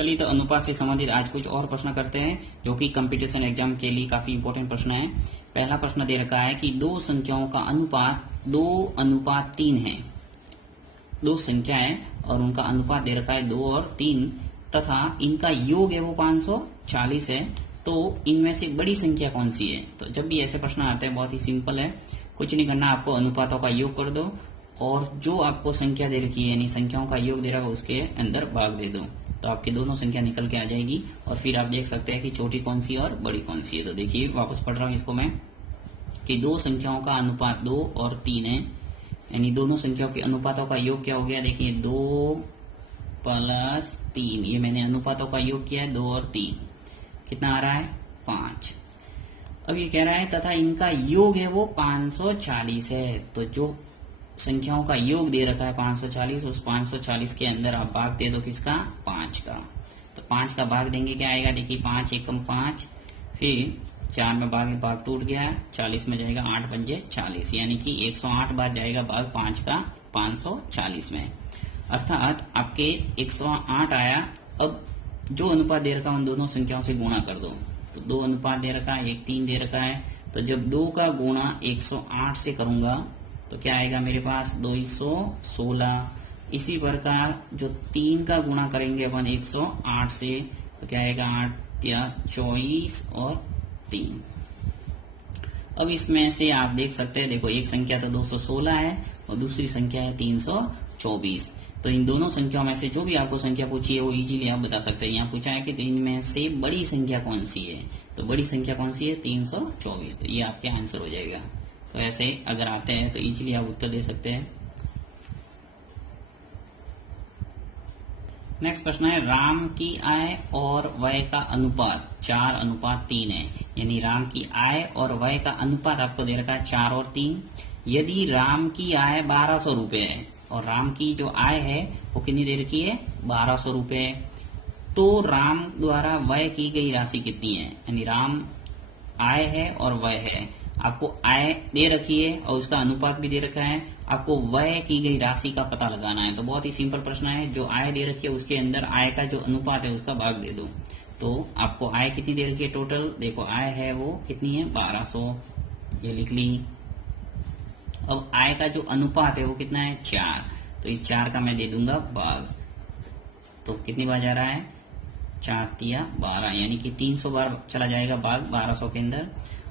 चलिए तो अनुपात से संबंधित आज कुछ और प्रश्न करते हैं जो कि कंपटीशन एग्जाम के लिए काफी इंपॉर्टेंट प्रश्न है। पहला प्रश्न दे रखा है कि दो संख्याओं का अनुपात 2:3 है। दो संख्या है और उनका अनुपात दे रखा है 2 और 3 तथा इनका योग है वो 540 है। तो इनमें से बड़ी संख्या कौन सी है? तो जब भी ऐसे प्रश्न आते हैं बहुत ही सिंपल है, कुछ नहीं करना, आपको अनुपातों का योग कर दो और जो आपको संख्या दे रखी है यानी संख्याओं का योग दे रहा है उसके अंदर भाग दे दो, तो आपकी दोनों संख्या निकल के आ जाएगी और फिर आप देख सकते हैं कि छोटी कौन सी और बड़ी कौन सी है। तो देखिए वापस पढ़ रहा हूं इसको मैं कि दो संख्याओं का अनुपात 2 और 3 है, यानी दोनों संख्याओं के अनुपातों का योग क्या हो गया? देखिए 2 + 3, ये मैंने अनुपातों का योग किया है 2 और 3, कितना आ रहा है? 5। अब ये कह रहा है तथा इनका योग है वो 540 है। तो जो संख्याओं का योग दे रखा है 540, उस 540 के अंदर आप भाग दे दो किसका? 5 का। तो 5 का भाग देंगे क्या आएगा? देखिए 5 एकम 5, फिर 4 में भाग टूट गया, 40 में जाएगा, 8 पंजे 40, यानी कि 108 बार जाएगा भाग 5 का 540 में, अर्थात आपके 108 आया। अब जो अनुपात दे रखा है उन दोनों संख्याओं से गुणा कर दो। तो 2 अनुपात दे रखा है, 1 3 दे रखा है, तो जब 2 का गुणा 108 से करूंगा तो क्या आएगा मेरे पास? 216। इसी प्रकार जो 3 का गुणा करेंगे अपन 108 से तो क्या आएगा? 8 या 24 और 3। अब इसमें से आप देख सकते हैं, देखो एक संख्या तो 216 है और दूसरी संख्या है 324। तो इन दोनों संख्याओं में से जो भी आपको संख्या पूछी है वो इजीली आप बता सकते हैं। यहाँ पूछा है कि इनमें से बड़ी संख्या कौन सी है, तो बड़ी संख्या कौन सी है? 324। तो ये आपके आंसर हो जाएगा। तो ऐसे अगर आते हैं तो इजीली आप उत्तर दे सकते हैं। नेक्स्ट प्रश्न है राम की आय और व्यय का अनुपात 4:3 है, यानी राम की आय और व्यय का अनुपात आपको दे रखा है 4 और 3। यदि राम की आय 1200 रुपये है और राम की जो आय है वो कितनी दे रखी है? 1200 रुपये, तो राम द्वारा व्यय की गई राशि कितनी है? यानी राम आय है और व्यय है, आपको आय दे रखी है और उसका अनुपात भी दे रखा है, आपको व्यय की गई राशि का पता लगाना है। तो बहुत ही सिंपल प्रश्न है, जो आय दे रखी है उसके अंदर आय का जो अनुपात है उसका भाग दे दो। तो आपको आय कितनी दे रखी है टोटल? देखो आय है वो कितनी है? 1200, ये लिख ली। अब आय का जो अनुपात है वो कितना है? 4, तो इस 4 का मैं दे दूंगा भाग। तो कितनी बार जा रहा है? 4 तिया 12, यानी कि 300 बार चला जाएगा भाग 1200 के अंदर।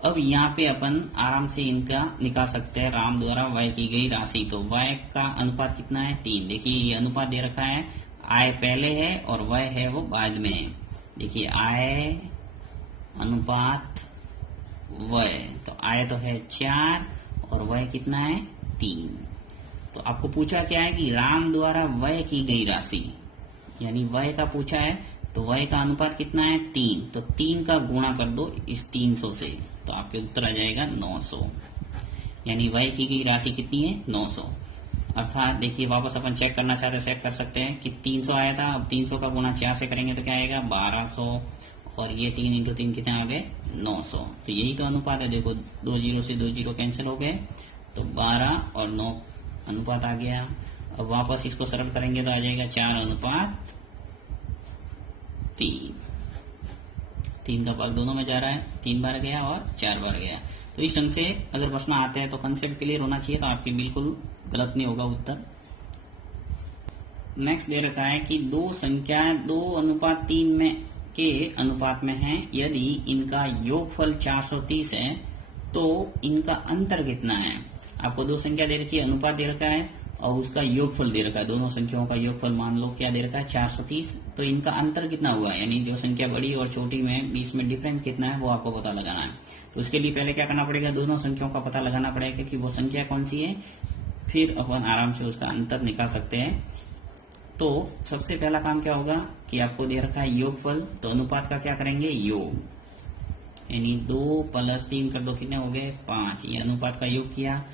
अब यहाँ पे अपन आराम से इनका निकाल सकते हैं राम द्वारा व्यय की गई राशि। तो व्यय का अनुपात कितना है? 3। देखिए ये अनुपात दे रखा है, आय पहले है और व्यय है वो बाद में है। देखिए आय अनुपात व्यय, तो आय तो है 4 और व्यय कितना है? 3। तो आपको पूछा क्या है कि राम द्वारा व्यय की गई राशि, यानी व्यय का पूछा है, तो व्यय का अनुपात कितना है? 3। तो 3 का गुणा कर दो इस 300 से, तो आपके उत्तर आ जाएगा 900, यानी व्यय की गई राशि कितनी है? 900। अर्थात देखिए वापस अपन चेक करना चाहते हैं, चेक कर सकते हैं कि 300 आया था, अब 300 का गुणा 4 से करेंगे तो क्या आएगा? 1200, और ये 3 × 3 कितने आ गए? 900। तो यही तो अनुपात है। देखो 2 0 से 2 0 कैंसिल हो गए, तो 12 और 9 अनुपात आ गया। अब वापस इसको सरल करेंगे तो आ जाएगा 4:3। 3 का भाग दोनों में जा रहा है, 3 बार गया और 4 बार गया। तो इस ढंग से अगर प्रश्न आते हैं तो कंसेप्ट क्लियर होना चाहिए, तो आपकी बिल्कुल गलत नहीं होगा उत्तर। नेक्स्ट दे रखा है कि दो संख्या 2:3 में के अनुपात में है, यदि इनका योगफल 430 है तो इनका अंतर कितना है? आपको दो संख्या दे रखी है, अनुपात दे रखा है और उसका योगफल दे रखा है, दोनों संख्याओं का योगफल मान लो क्या दे रखा है? 430। तो इनका अंतर कितना हुआ, यानी जो संख्या बड़ी और छोटी में बीच में डिफरेंस कितना है वो आपको पता लगाना है। तो उसके लिए पहले क्या करना पड़ेगा? दोनों संख्याओं का पता लगाना पड़ेगा कि वो संख्या कौन सी है, फिर अपन आराम से उसका अंतर निकाल सकते हैं। तो सबसे पहला काम क्या होगा कि आपको दे रखा है योगफल, तो अनुपात का क्या करेंगे? योग, यानी 2 + 3 कर दो, कितने हो गए? 5। ये अनुपात का योग किया।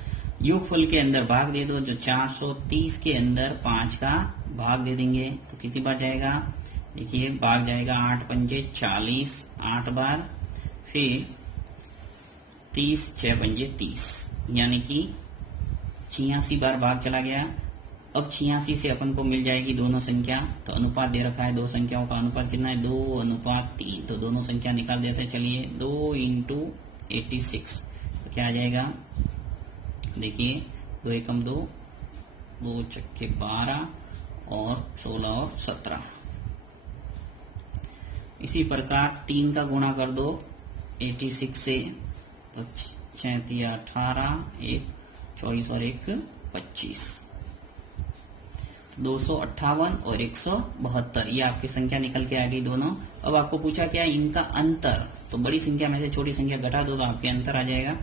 योगफल के अंदर भाग दे दो, जो 430 के अंदर 5 का भाग दे देंगे तो कितनी बार जाएगा? देखिए भाग जाएगा 8 पंजे 40, 8 बार, फिर 30 6 पंजे 30, यानी कि 86 बार भाग चला गया। अब 86 से अपन को मिल जाएगी दोनों संख्या। तो अनुपात दे रखा है, दो संख्याओं का अनुपात कितना है, 2:3। तो दोनों संख्या निकाल देते हैं। चलिए 2 × 86 तो क्या आ जाएगा, देखिए 2 एकम 2, 2 चक्के 12 और 16 और 17। इसी प्रकार 3 का गुणा कर दो 86 से, तो 6 × 18, 1 24 और 1 25, 258 और 172। ये आपकी संख्या निकल के आ गई दोनों। अब आपको पूछा क्या है, इनका अंतर। तो बड़ी संख्या में से छोटी संख्या घटा दो तो आपके अंतर आ जाएगा।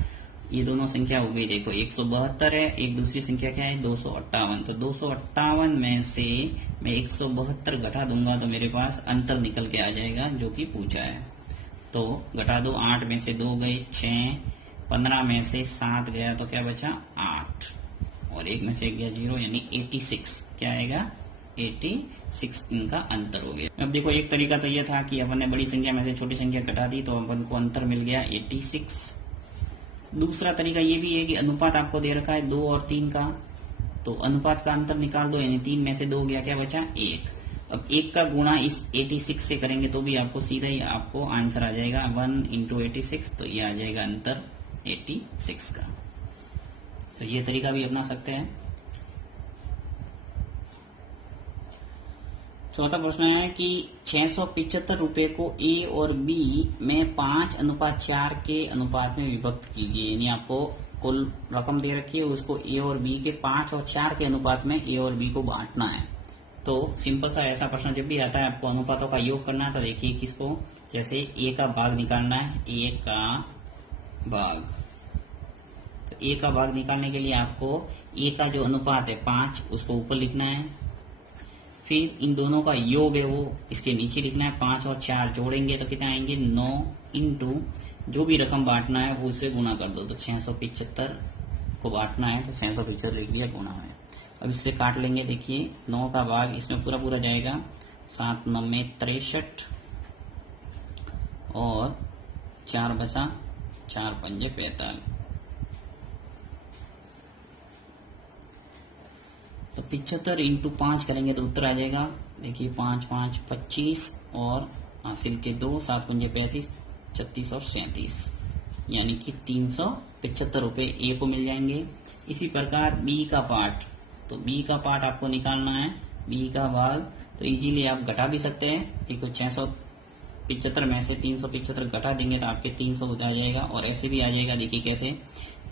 ये दोनों संख्या हो गई, देखो 172 है, एक दूसरी संख्या क्या है 258। तो 258 में से मैं 172 घटा दूंगा तो मेरे पास अंतर निकल के आ जाएगा जो कि पूछा है। तो घटा दो, 8 में से 2 गए 6, 15 में से 7 गया तो क्या बचा 8, और 1 में से 1 गया 0, यानी 86। क्या आएगा 86, इनका अंतर हो गया। अब देखो एक तरीका तो यह था कि अपन ने बड़ी संख्या में से छोटी संख्या घटा दी तो अपन को अंतर मिल गया 86। दूसरा तरीका ये भी है कि अनुपात आपको दे रखा है 2 और 3 का, तो अनुपात का अंतर निकाल दो, यानी 3 में से 2 गया, क्या बचा 1। अब 1 का गुणा इस 86 से करेंगे तो भी आपको सीधा ही आपको आंसर आ जाएगा 1 × 86। तो ये आ जाएगा अंतर 86 का। तो ये तरीका भी अपना सकते हैं। चौथा प्रश्न है कि 675 रुपए को ए और बी में 5:4 के अनुपात में विभक्त कीजिए। यानी आपको कुल रकम दे रखी है, उसको ए और बी के 5 और 4 के अनुपात में ए और बी को बांटना है। तो सिंपल सा ऐसा प्रश्न जब भी आता है आपको अनुपातों का योग करना है। तो देखिए किसको, जैसे ए का भाग निकालना है, ए का भाग। तो ए का भाग निकालने के लिए आपको ए का जो अनुपात है 5 उसको ऊपर लिखना है, फिर इन दोनों का योग है वो इसके नीचे लिखना है। 5 और 4 जोड़ेंगे तो कितना आएंगे 9 × जो भी रकम बांटना है वो उससे गुना कर दो। तो 675 को बांटना है तो 675 लिख दिया, गुना है। अब इससे काट लेंगे, देखिए 9 का भाग इसमें पूरा पूरा जाएगा, 7 × 9 = 63 और 4 बचा, 4 × 5 = 45। तो 75 × 5 करेंगे तो उत्तर आ जाएगा, देखिए 5 × 5 = 25 और हासिल के 2, 7 × 5 = 35, 36 और 37, यानी कि 375 रुपए ए को मिल जाएंगे। इसी प्रकार बी का पार्ट, तो बी का पार्ट आपको निकालना है, बी का भाग। तो इजीली आप घटा भी सकते हैं, देखो 675 में से 375 घटा देंगे तो आपके 300 हो जाएगा। और ऐसे भी आ जाएगा, देखिए कैसे,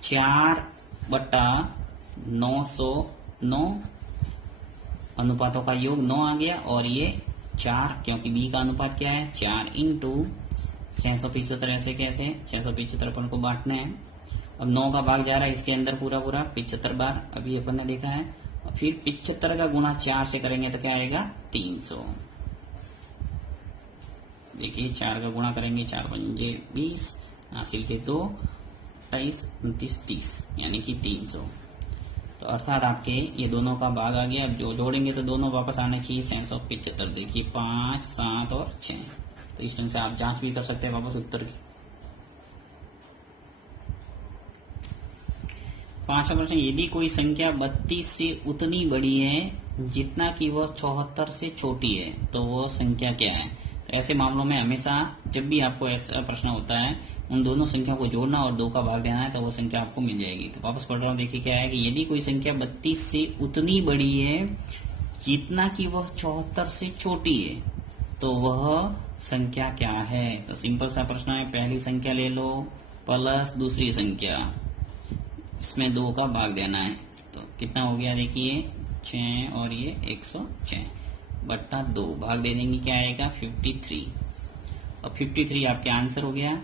4/909 अनुपातों का योग 9 आ गया, और ये 4, क्योंकि बी का अनुपात क्या है 4 × 675। ऐसे कैसे, 675 अपन को बांटने हैं। अब 9 का भाग जा रहा है इसके अंदर पूरा पूरा 75 बार, अभी अपन ने देखा है। और फिर 75 का गुणा 4 से करेंगे तो क्या आएगा 300। देखिए 4 का गुणा करेंगे, 4 × 5 = 20, हासिल के 2, 28, 29, 30, यानी कि 300। तो अर्थात आपके ये दोनों का भाग आ गया। अब जो जोड़ेंगे तो दोनों वापस आने चाहिए 675। देखिए 5, 7 और 6। तो इस ढंग से आप जांच भी कर सकते हैं वापस उत्तर की। 5वां प्रश्न, यदि कोई संख्या 32 से उतनी बड़ी है जितना कि वह 74 से छोटी है तो वह संख्या क्या है। तो ऐसे मामलों में हमेशा जब भी आपको ऐसा प्रश्न होता है उन दोनों संख्या को जोड़ना और 2 का भाग देना है तो वो संख्या आपको मिल जाएगी। तो वापस पढ़ रहा हूँ, देखिए क्या है कि यदि कोई संख्या 32 से उतनी बड़ी है जितना कि वह 74 से छोटी है तो वह संख्या क्या है। तो सिंपल सा प्रश्न है, पहली संख्या ले लो प्लस दूसरी संख्या, इसमें 2 का भाग देना है। तो कितना हो गया, देखिए 6 और ये 106/2 भाग दे देंगे, क्या आएगा 53। और 53 आपके आंसर हो गया।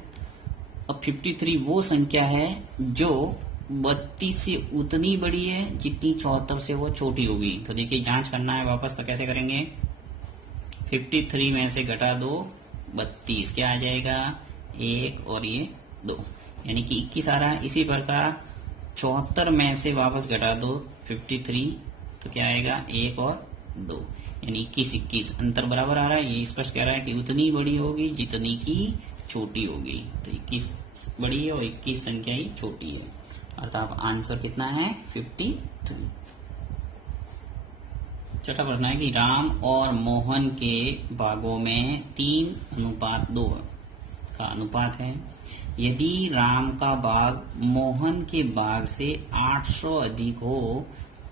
अब 53 वो संख्या है जो 32 से उतनी बड़ी है जितनी 74 से वो छोटी होगी। तो देखिए जांच करना है वापस, तो कैसे करेंगे, 53 में से घटा दो 32, क्या आ जाएगा 1 और ये 2, यानी कि 21 आ रहा है। इसी प्रकार 74 में से वापस घटा दो 53, तो क्या आएगा 1 और 2, यानी 21 अंतर बराबर आ रहा है। ये स्पष्ट कह रहा है कि उतनी बड़ी होगी जितनी की छोटी होगी। तो 21 बड़ी है और 21 संख्या ही छोटी है, अर्थात आंसर कितना है 53। छठा प्रश्न है कि राम और मोहन के भागों में 3:2 का अनुपात है। यदि राम का भाग मोहन के भाग से 800 अधिक हो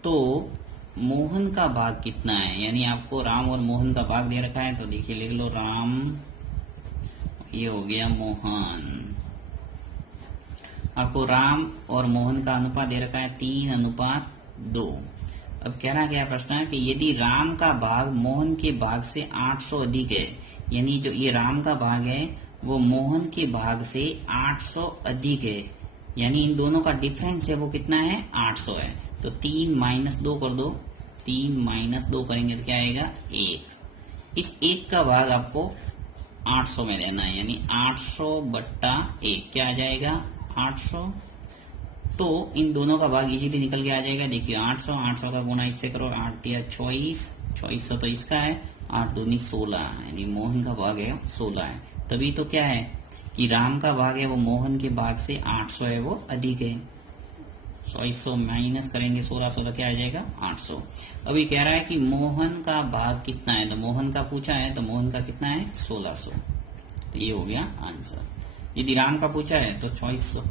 तो मोहन का भाग कितना है। यानी आपको राम और मोहन का भाग दे रखा है, तो देखिए लिख लो राम, ये हो गया मोहन। आपको राम और मोहन का अनुपात दे रखा है 3:2। अब कह रहा क्या प्रश्न है कि यदि राम का भाग मोहन के भाग से 800 अधिक है, यानी जो ये राम का भाग है वो मोहन के भाग से 800 अधिक है, यानी इन दोनों का डिफरेंस है वो कितना है 800 है। तो 3-2 कर दो, 3-2 करेंगे तो क्या आएगा 1। इस 1 का भाग आपको 800 में देना है, यानी 800/1 क्या आ जाएगा 800। तो इन दोनों का भाग इजीली निकल के आ जाएगा। देखिए 800 का गुना इससे करो, 8 दिया 2400 तो इसका है, 8 दूनी 16, यानी मोहन का भाग है 16 है। तभी तो क्या है कि राम का भाग है वो मोहन के भाग से 800 है, वो अधिक है। 2400 माइनस करेंगे 1600 तो क्या आ जाएगा 800। अभी कह रहा है कि मोहन का भाग कितना है, तो मोहन का पूछा है, तो मोहन का कितना है 1600। तो ये हो गया आंसर। यदि राम का पूछा है तो 2400।